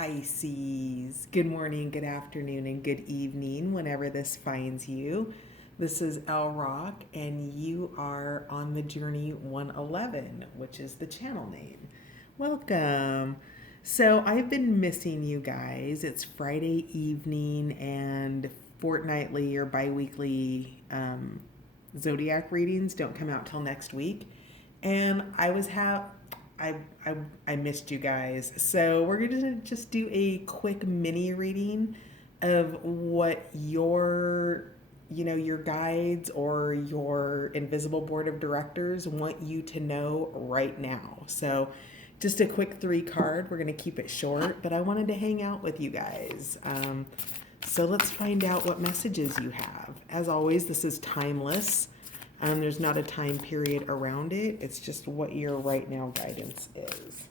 Pisces. Good morning, good afternoon, and good evening, whenever this finds you. This is El Rock, and you are on the journey 111, which is the channel name. Welcome. So, I've been missing you guys. It's Friday evening, and fortnightly or bi weekly zodiac readings don't come out till next week. And I missed you guys. So we're going to just do a quick mini reading of what your guides or your invisible board of directors want you to know right now. So just a quick 3 card. We're going to keep it short, but I wanted to hang out with you guys. So let's find out what messages you have. As always, this is timeless. There's not a time period around it. It's just what your right now guidance is.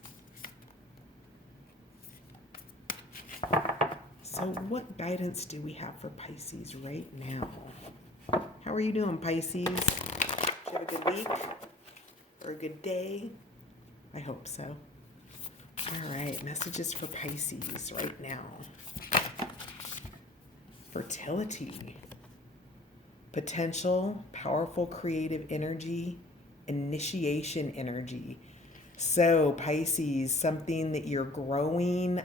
So what guidance do we have for Pisces right now? How are you doing, Pisces? Did you have a good week or a good day? I hope so. All right, messages for Pisces right now. Fertility. Potential, powerful creative energy, initiation energy. So Pisces, something that you're growing.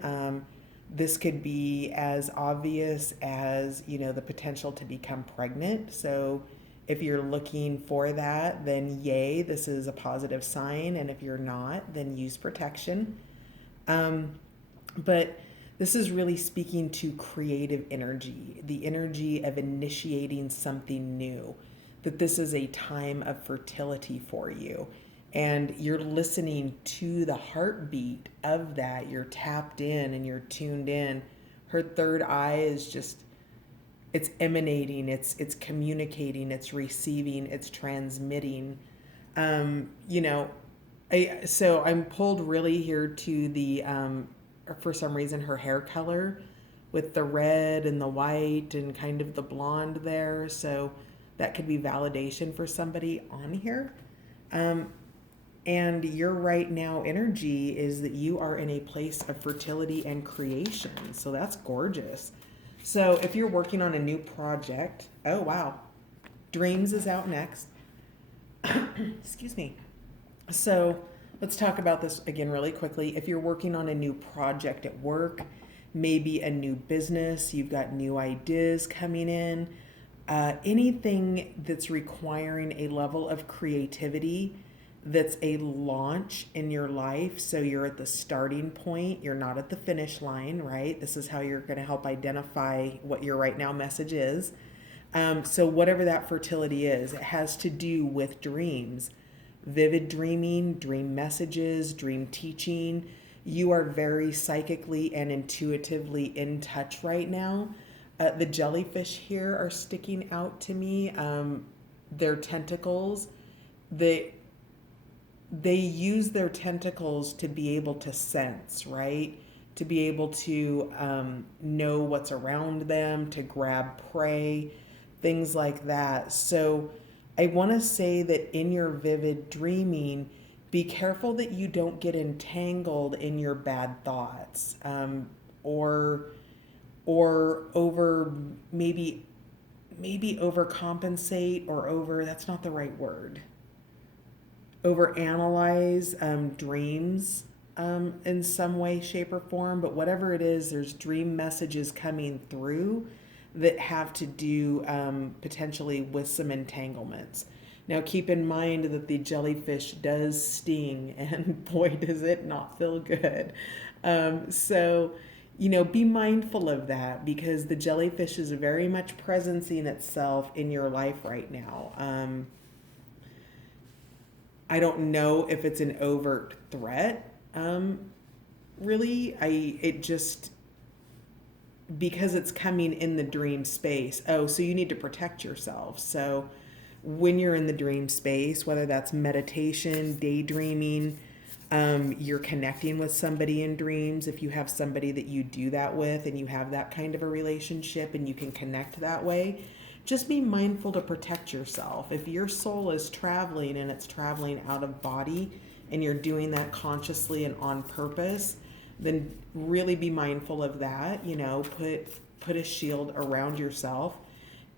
This could be as obvious as, the potential to become pregnant. So if you're looking for that, then yay, this is a positive sign. And if you're not, then use protection. But this is really speaking to creative energy, the energy of initiating something new, that this is a time of fertility for you. And you're listening to the heartbeat of that. You're tapped in and you're tuned in. Her third eye is just, it's emanating, it's communicating, it's receiving, it's transmitting. So I'm pulled really here to the, for some reason, her hair color with the red and the white and kind of the blonde there. So that could be validation for somebody on here. And your right now energy is that you are in a place of fertility and creation. So that's gorgeous. So if you're working on a new project, oh wow, Dreams is out next. Excuse me. So let's talk about this again really quickly. If you're working on a new project at work, maybe a new business, you've got new ideas coming in, anything that's requiring a level of creativity, that's a launch in your life. So you're at the starting point, you're not at the finish line, right? This is how you're going to help identify what your right now message is. So whatever that fertility is, it has to do with dreams. Vivid dreaming, dream messages, dream teaching. You are very psychically and intuitively in touch right now. The jellyfish here are sticking out to me. Their tentacles, they use their tentacles to be able to sense, right? To be able to know what's around them, to grab prey, things like that. So I want to say that in your vivid dreaming, be careful that you don't get entangled in your bad thoughts, or over maybe overcompensate, or that's not the right word. Overanalyze dreams in some way, shape, or form. But whatever it is, there's dream messages coming through that have to do potentially with some entanglements. Now, keep in mind that the jellyfish does sting, and boy, does it not feel good. So, be mindful of that, because the jellyfish is very much presencing itself in your life right now. I don't know if it's an overt threat, really. Because it's coming in the dream space. Oh, so you need to protect yourself. So when you're in the dream space, whether that's meditation, daydreaming, you're connecting with somebody in dreams. If you have somebody that you do that with and you have that kind of a relationship and you can connect that way, just be mindful to protect yourself. If your soul is traveling and it's traveling out of body and you're doing that consciously and on purpose, then really be mindful of that. Put a shield around yourself.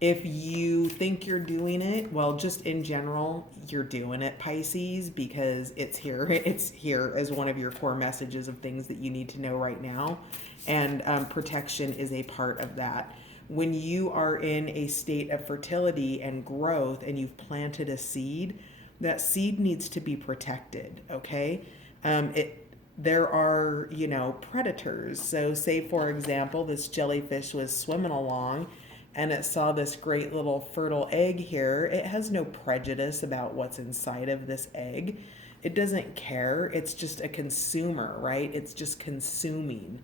If you think you're doing it, well, just in general, you're doing it, Pisces, because it's here. It's here as one of your core messages of things that you need to know right now. And protection is a part of that. When you are in a state of fertility and growth and you've planted a seed, that seed needs to be protected, okay? There are, predators. So say, for example, this jellyfish was swimming along and it saw this great little fertile egg here. It has no prejudice about what's inside of this egg. It doesn't care. It's just a consumer, right? It's just consuming.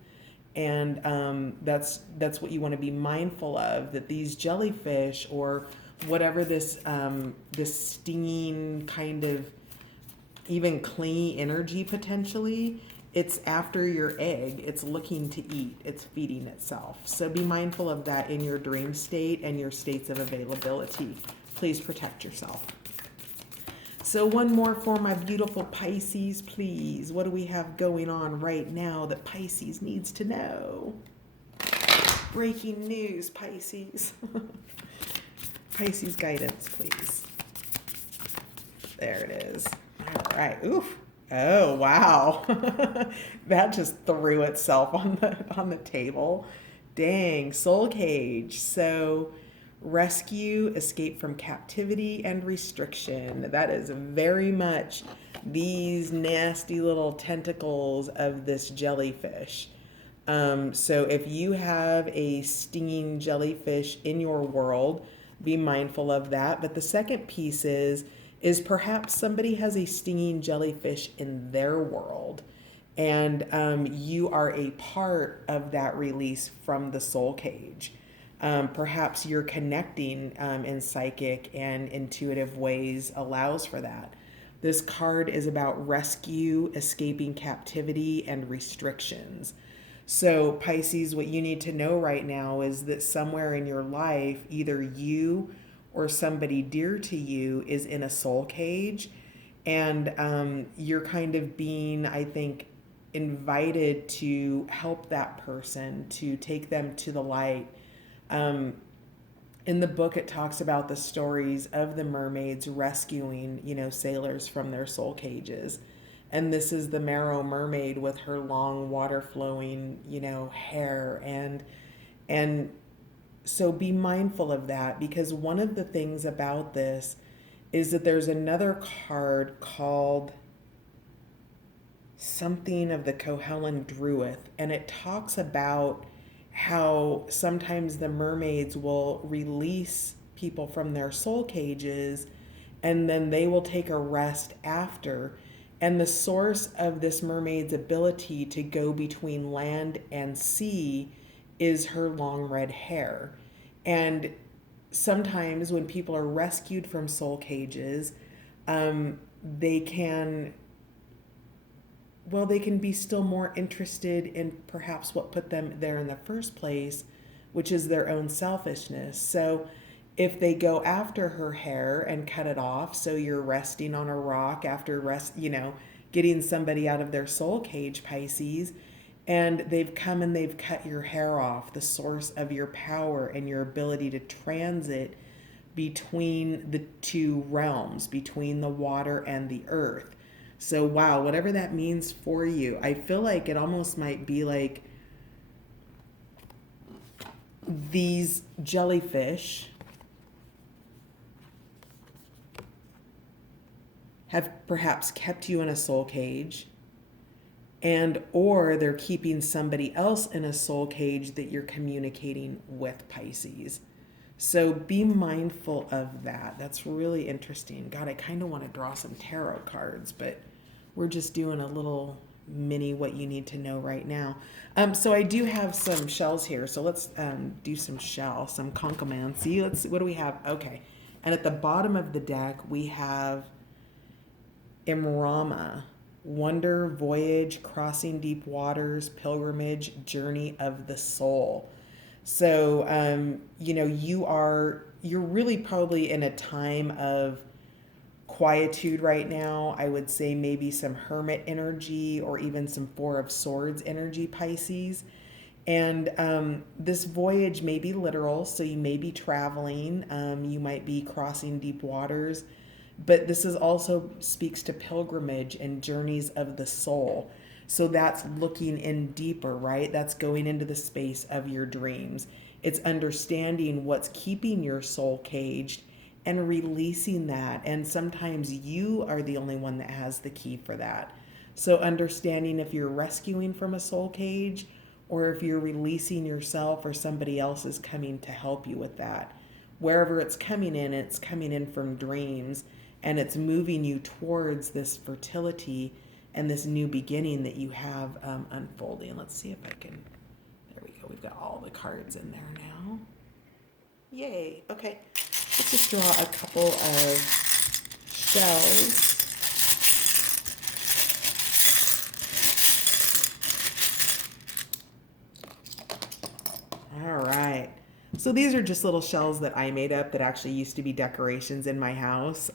And that's what you want to be mindful of, that these jellyfish or whatever this stinging kind of even clingy energy potentially, it's after your egg. It's looking to eat. It's feeding itself. So be mindful of that in your dream state and your states of availability. Please protect yourself. So one more for my beautiful Pisces, please. What do we have going on right now that Pisces needs to know? Breaking news, Pisces. Pisces guidance, please. There it is. All right. Oof. Oh, wow. That just threw itself on the table. Dang, soul cage. So rescue, escape from captivity, and restriction. That is very much these nasty little tentacles of this jellyfish. So if you have a stinging jellyfish in your world, be mindful of that. But the second piece is perhaps somebody has a stinging jellyfish in their world, and you are a part of that release from the soul cage. Perhaps you're connecting in psychic and intuitive ways allows for that. This card is about rescue, escaping captivity, and restrictions. So Pisces, what you need to know right now is that somewhere in your life, either you or somebody dear to you is in a soul cage, and you're kind of being, I think, invited to help that person, to take them to the light. In the book, it talks about the stories of the mermaids rescuing, sailors from their soul cages. And this is the Merrow mermaid with her long water flowing, hair. And so be mindful of that, because one of the things about this is that there's another card called something of the Kohellan Druith. And it talks about how sometimes the mermaids will release people from their soul cages and then they will take a rest after. And the source of this mermaid's ability to go between land and sea is her long red hair. And sometimes when people are rescued from soul cages, they can be still more interested in perhaps what put them there in the first place, which is their own selfishness. So if they go after her hair and cut it off, so you're resting on a rock after getting somebody out of their soul cage, Pisces, and they've come and they've cut your hair off, the source of your power and your ability to transit between the two realms, between the water and the earth. So wow, whatever that means for you, I feel like it almost might be like these jellyfish have perhaps kept you in a soul cage, and or they're keeping somebody else in a soul cage that you're communicating with, Pisces. So be mindful of that. That's really interesting. God, I kind of want to draw some tarot cards, but we're just doing a little mini what you need to know right now. So I do have some shells here. So let's do some some concomancy. Let's see, what do we have? Okay. And at the bottom of the deck, we have Imrama, wonder, voyage, crossing deep waters, pilgrimage, journey of the soul. So, you're really probably in a time of quietude right now. I would say maybe some Hermit energy or even some Four of Swords energy, Pisces. And this voyage may be literal, so you may be traveling, you might be crossing deep waters, but this is also speaks to pilgrimage and journeys of the soul. So that's looking in deeper, right? That's going into the space of your dreams. It's understanding what's keeping your soul caged and releasing that. And sometimes you are the only one that has the key for that. So understanding if you're rescuing from a soul cage or if you're releasing yourself or somebody else is coming to help you with that. Wherever it's coming in from dreams, and it's moving you towards this fertility and this new beginning that you have unfolding. Let's see if I can, there we go. We've got all the cards in there now. Yay. Okay. Let's just draw a couple of shells. All right. So these are just little shells that I made up that actually used to be decorations in my house.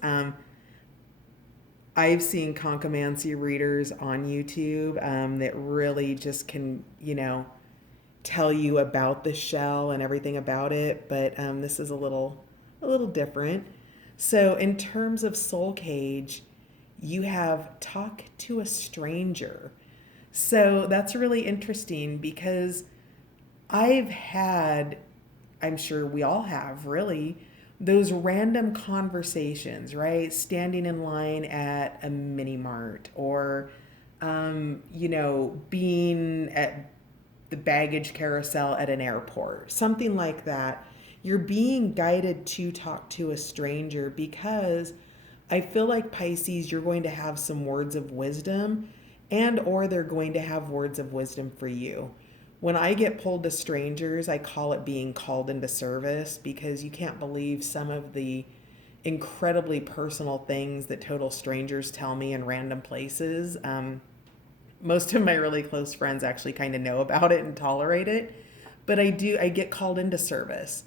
I've seen conchomancy readers on YouTube that really just can, tell you about the shell and everything about it. But this is a little different. So in terms of soul cage, you have talk to a stranger. So that's really interesting because I've had, I'm sure we all have really, those random conversations, right? Standing in line at a mini mart or, being at the baggage carousel at an airport, something like that. You're being guided to talk to a stranger because I feel like Pisces, you're going to have some words of wisdom and or they're going to have words of wisdom for you. When I get pulled to strangers, I call it being called into service because you can't believe some of the incredibly personal things that total strangers tell me in random places. Most of my really close friends actually kind of know about it and tolerate it, but I get called into service.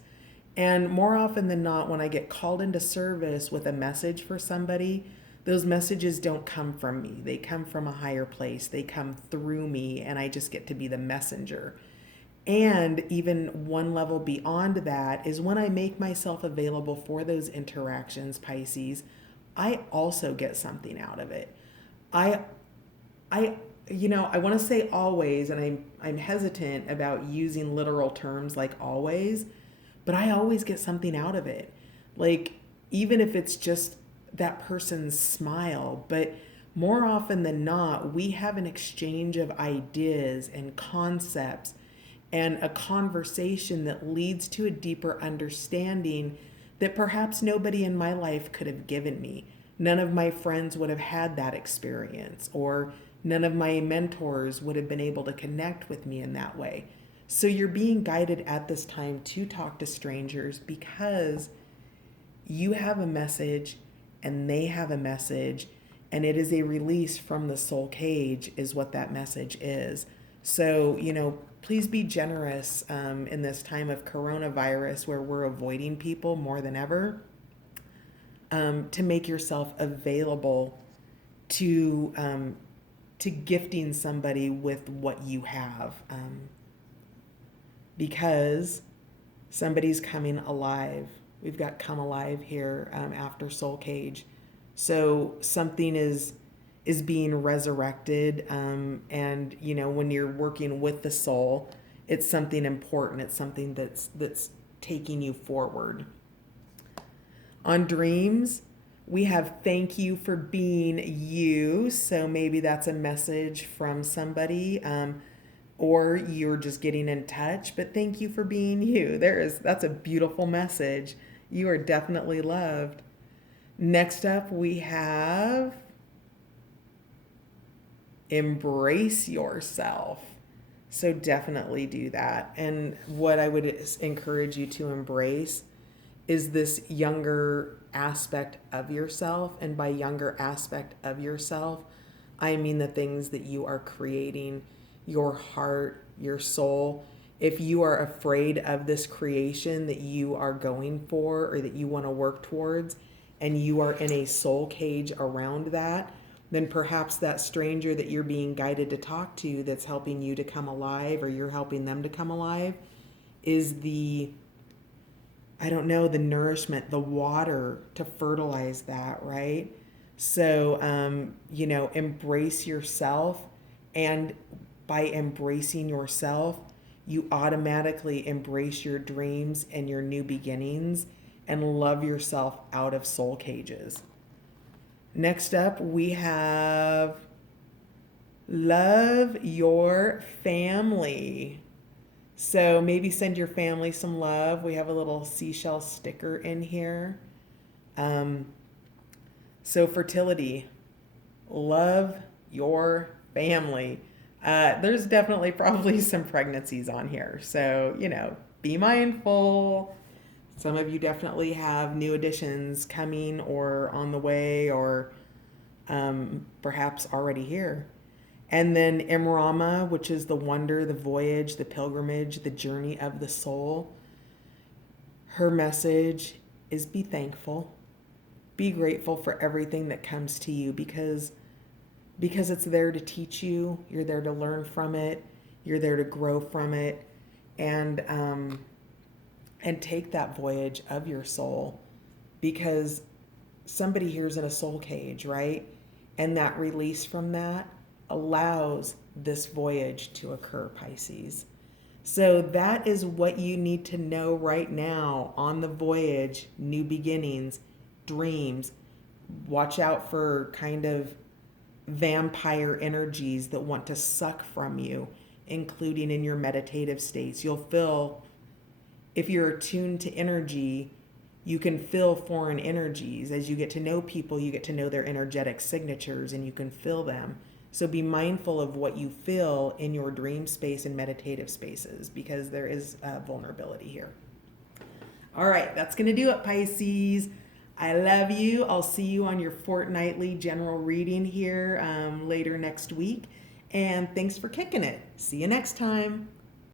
And more often than not, when I get called into service with a message for somebody, those messages don't come from me. They come from a higher place. They come through me, and I just get to be the messenger. And even one level beyond that is when I make myself available for those interactions, Pisces, I also get something out of it. I want to say always, and I'm hesitant about using literal terms like always, but I always get something out of it. Like, even if it's just that person's smile, but more often than not, we have an exchange of ideas and concepts and a conversation that leads to a deeper understanding that perhaps nobody in my life could have given me. None of my friends would have had that experience, or none of my mentors would have been able to connect with me in that way. So you're being guided at this time to talk to strangers because you have a message and they have a message, and it is a release from the soul cage is what that message is. So, please be generous in this time of coronavirus where we're avoiding people more than ever, to make yourself available to gifting somebody with what you have, because somebody's coming alive. We've got come alive here after soul cage. So something is being resurrected. And, when you're working with the soul, it's something important. It's something that's taking you forward. On dreams, we have thank you for being you. So maybe that's a message from somebody, or you're just getting in touch, but thank you for being you. That's a beautiful message. You are definitely loved. Next up, we have embrace yourself. So definitely do that. And what I would encourage you to embrace is this younger aspect of yourself. And by younger aspect of yourself, I mean the things that you are creating, your heart, your soul. If you are afraid of this creation that you are going for or that you want to work towards, and you are in a soul cage around that, then perhaps that stranger that you're being guided to talk to that's helping you to come alive, or you're helping them to come alive, is the, I don't know, the nourishment, the water to fertilize that, right? So, embrace yourself. And by embracing yourself, you automatically embrace your dreams and your new beginnings and love yourself out of soul cages. Next up, we have love your family. So maybe send your family some love. We have a little seashell sticker in here. So fertility, love your family. There's definitely probably some pregnancies on here. So, be mindful. Some of you definitely have new additions coming or on the way, or perhaps already here. And then Imrama, which is the wonder, the voyage, the pilgrimage, the journey of the soul. Her message is be thankful. Be grateful for everything that comes to you, because it's there to teach you. You're there to learn from it. You're there to grow from it, and take that voyage of your soul, because somebody here's in a soul cage, right? And that release from that allows this voyage to occur, Pisces. So that is what you need to know right now on the voyage, new beginnings, dreams. Watch out for kind of vampire energies that want to suck from you, including in your meditative states. You'll feel, if you're attuned to energy, you can feel foreign energies. As you get to know people, you get to know their energetic signatures, and you can feel them. So be mindful of what you feel in your dream space and meditative spaces, because there is vulnerability here. All right, that's going to do it, Pisces. I love you. I'll see you on your fortnightly general reading here later next week. And thanks for kicking it. See you next time.